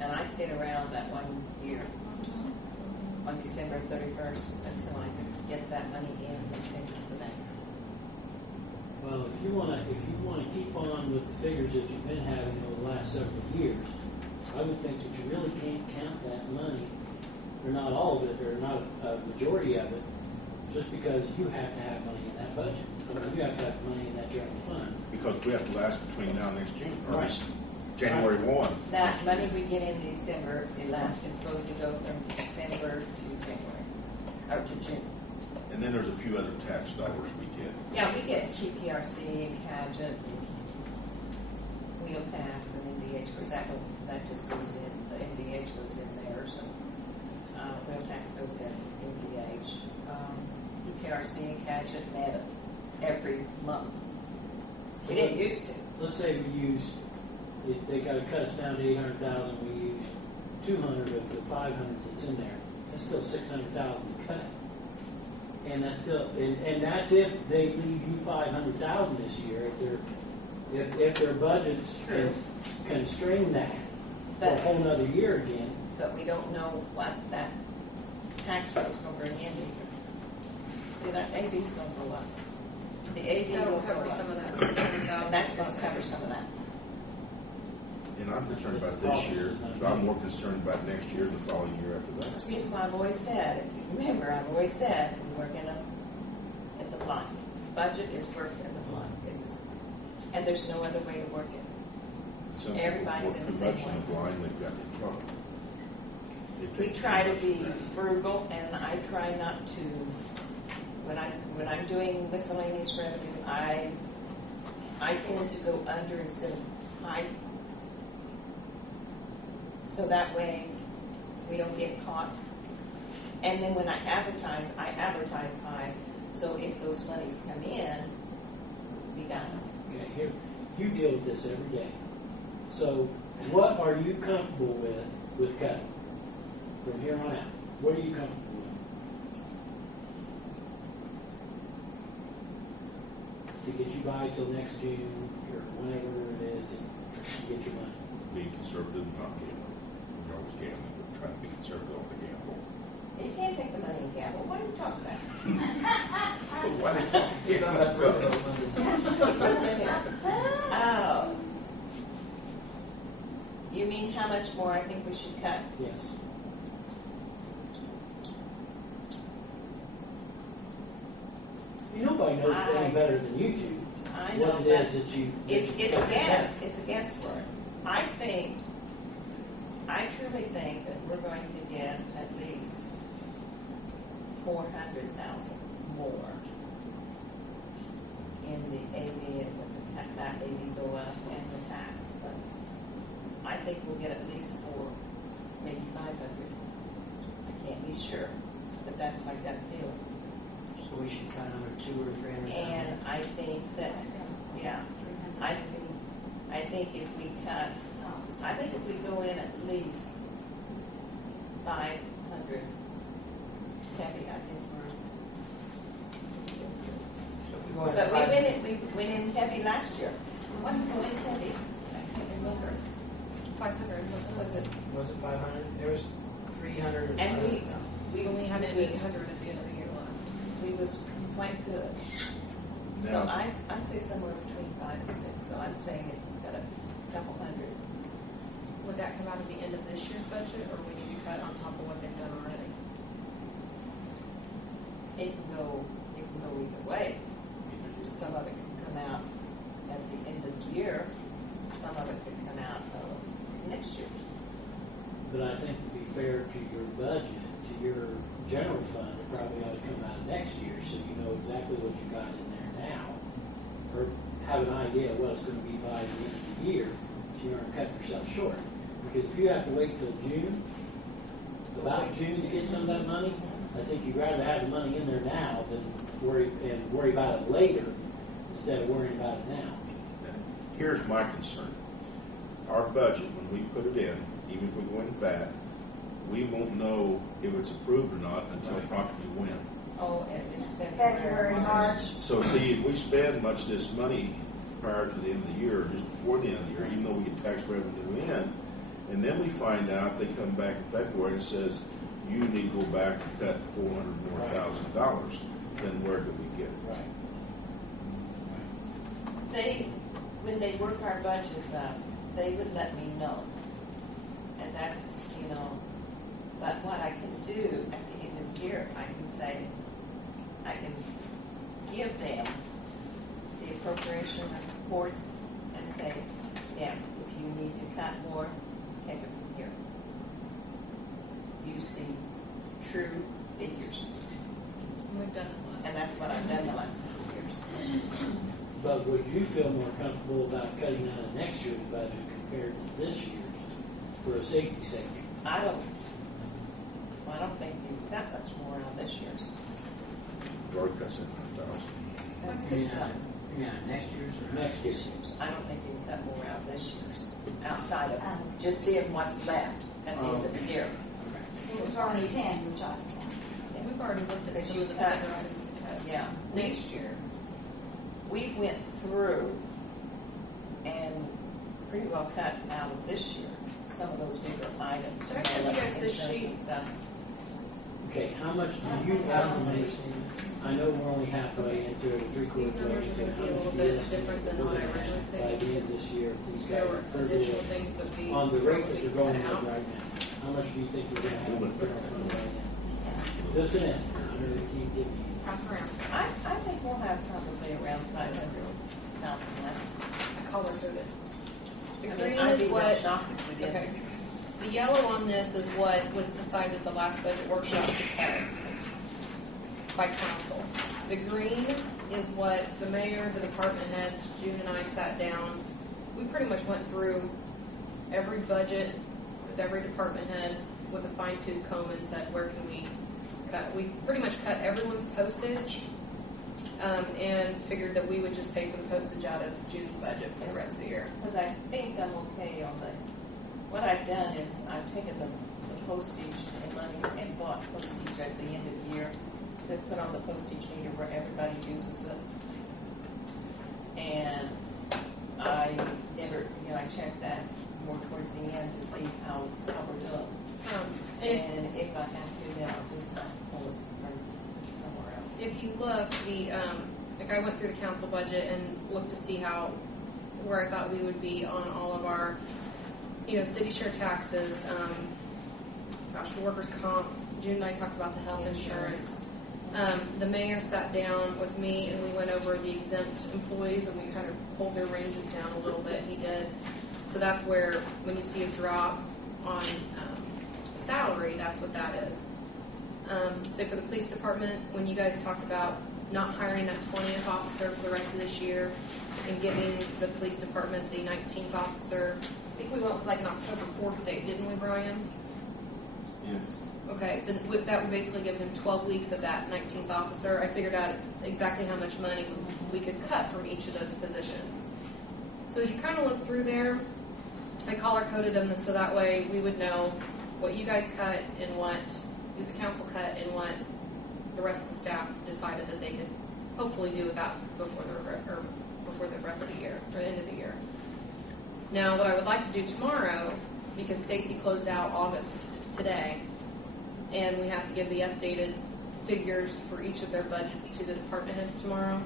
And I stayed around that 1 year on December 31st until I could get that money in and take it to the bank. Well, if you want to keep on with the figures that you've been having over the last several years, I would think that you really can't count that money, or not all of it, or not a majority of it, just because you have to have money in that budget. I mean, you have to have money in that general fund. Because we have to last between now and next June, or Right. January 1. That money we get in December, is supposed to go from December to January, or to June. And then there's a few other tax dollars we get. Yeah, we get TTRC and Cadget and wheel tax and NVH. Of course, that just goes in, the NVH goes in there, so wheel tax goes in NVH. TTRC and Cadget net every month. We didn't used to. Let's say we use, if they got to cut us down to 800,000, we use 200 of the 500 that's in there. That's still 600,000 to cut. And that's still, and that's if they leave you 500,000 this year. If their budgets constrain that for a whole other year again. But we don't know what that tax rate's going to bring in either. See, that AB's going to go up. The AB That'll will go cover up. some of that. 600,000. And that's going to cover some of that. And I'm concerned about this year, but I'm more concerned about next year, the following year after That's that. the reason why I've always said, if you remember, I've always said we work in the blind. Budget is work in the blind. And there's no other way to work it. Some Everybody's people in the work same too much way. in the blind, they've got in trouble. We try to be frugal, and I try not to. When I'm doing miscellaneous revenue, I tend to go under instead of high, so that way we don't get caught. And then when I advertise high, so if those monies come in, we got it. Okay, here, you deal with this every day. So what are you comfortable with cutting from here on out? What are you comfortable with? To get you by till next June or whenever it is that you get your money. Being conservative and not gambling. We're always gambling, but trying to be conservative on the gamble. You can't take the money and gamble. What are you talking about? Why they Oh. You mean how much more I think we should cut? Yes. Nobody knows any better than you do. I know what it is that you. It's a guess. It's a guesswork. I truly think that we're going to get at least 400,000 more in the AV and with that AV go up and the tax. But I think we'll get at least 4, maybe 500. I can't be sure, but that's my gut feeling. So we should cut another 200 or 300. And I think that, yeah, I think if we go in at least 500 heavy, I think we're. So if we go in But at we went in heavy last year. What did we go in heavy? I can't remember. 500, Was it? was it 500? There was 300. And We only had 800 at the end of the year left. we was quite good. So Now, I'd say somewhere between 5 and 6. So I'm saying it got a couple hundred. Would that come out of the end of this year's budget, or would you cut on top of what they've done already? It can go either way. Some of it could come out at the end of the year. Some of it could come out of next year. But I think to be fair to your budget, to your general fund, it probably ought to come out next year so you know exactly what you got in there now. Or have an idea of what it's going to be by the end of the year so you aren't cutting yourself short. Because if you have to wait till June, about June to get some of that money, I think you'd rather have the money in there now than worry about it later instead of worrying about it now. here's my concern. Our budget, when we put it in, even if we go in fat, we won't know if it's approved or not until approximately when. Oh, and it's February, March. So see, if we spend much of this money prior to the end of the year, or just before the end of the year, even though we get tax revenue in, And then we find out, they come back in February and says, you need to go back and cut $400,000. Then where do we get it? Right. When they work our budgets up, they would let me know. And that's, but what I can do at the end of the year, I can say, I can give them the appropriation reports and say, yeah, if you need to cut more, take it from here. Use the true figures. We've done it last. And that's what I've done the last couple of years. But would you feel more comfortable about cutting out of next year's budget compared to this year's for a safety sake? I don't think you got much more on this year's. Lord cuts in 100,000. That's 600. Yeah, next year's or Next year. This year's. I don't think you can cut more out this year's, outside of just seeing what's left at the end of the year. It's already 10 we're talking about. We've already looked at Because some you of the cut- bigger items to cut Yeah. next year. We went through and pretty well cut out of this year some of those bigger items. Should I send you guys this Insurance sheet? and stuff. Okay, how much do you estimate? I know we're only halfway into it, three-quarters These way numbers into are it. gonna be a little How much do bit you estimate different than we're what I gonna have originally said. By the end of this year, if these There guys were are further additional things that we. on the rate that probably they're going cut with out. right now. How much do you think we're gonna have in general fund right now? Just an estimate, I really can't give you. Pass around. I think we'll have probably around 500,000 left. I color coded. The I mean, green I'd is be real what, shocked if we didn't. okay. The yellow on this is what was decided at the last budget workshop to cut by council. The green is what the mayor, the department heads, June and I sat down. We pretty much went through every budget with every department head with a fine tooth comb and said, where can we cut? We pretty much cut everyone's postage, and figured that we would just pay for the postage out of June's budget for the rest of the year. Because I think I'm okay on what I've done is I've taken the postage and monies and bought postage at the end of the year to put on the postage meter where everybody uses it. And I never, I check that more towards the end to see how we're doing. And And if I have to, then I'll just pull it from somewhere else. if you look, like I went through the council budget and looked to see where I thought we would be on all of our, city share taxes, the workers' comp. June and I talked about the health insurance. The mayor sat down with me and we went over the exempt employees and we kind of pulled their ranges down a little bit. He did. So that's where, when you see a drop on salary, that's what that is. So for the police department, when you guys talked about not hiring that 20th officer for the rest of this year and giving the police department the 19th officer, I think we went with like an October 4th date, didn't we, Brian? Yes. Okay, then that would basically give him 12 weeks of that 19th officer. I figured out exactly how much money we could cut from each of those positions. So as you kind of look through there, I color-coded them so that way we would know what you guys cut and what the council cut and what the rest of the staff decided that they could hopefully do without before the rest of the year, or the end of the year. Now, what I would like to do tomorrow, because Stacy closed out August today, and we have to give the updated figures for each of their budgets to the department heads tomorrow.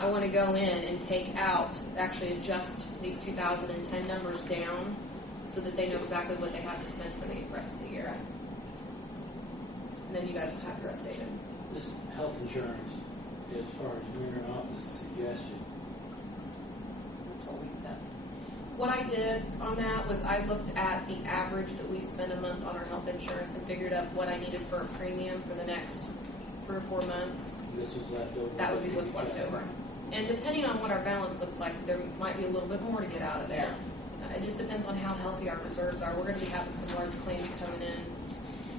I want to go in and take out, actually adjust these 2010 numbers down so that they know exactly what they have to spend for the rest of the year. And then you guys will have your updated. This health insurance, as far as mayor and office suggestion, That's what we've done. What I did on that was I looked at the average that we spend a month on our health insurance and figured out what I needed for a premium for the next 3 or 4 months. this is left over. That would be what's left over. And depending on what our balance looks like, there might be a little bit more to get out of there. It just depends on how healthy our reserves are. We're going to be having some large claims coming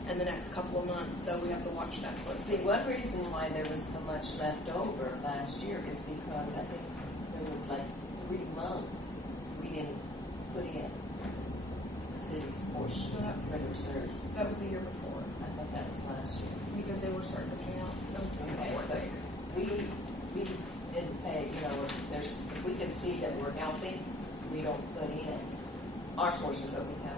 in the next couple of months, so we have to watch that closely. See, one reason why there was so much left over last year is because I think there was like 3 months we didn't put in the city's portion for the reserves. That was the year before, I thought that was last year. because they were starting to pay out. That was the year Okay, before, I but think. we didn't pay, if we can see that we're healthy, we don't put in our portion, but we have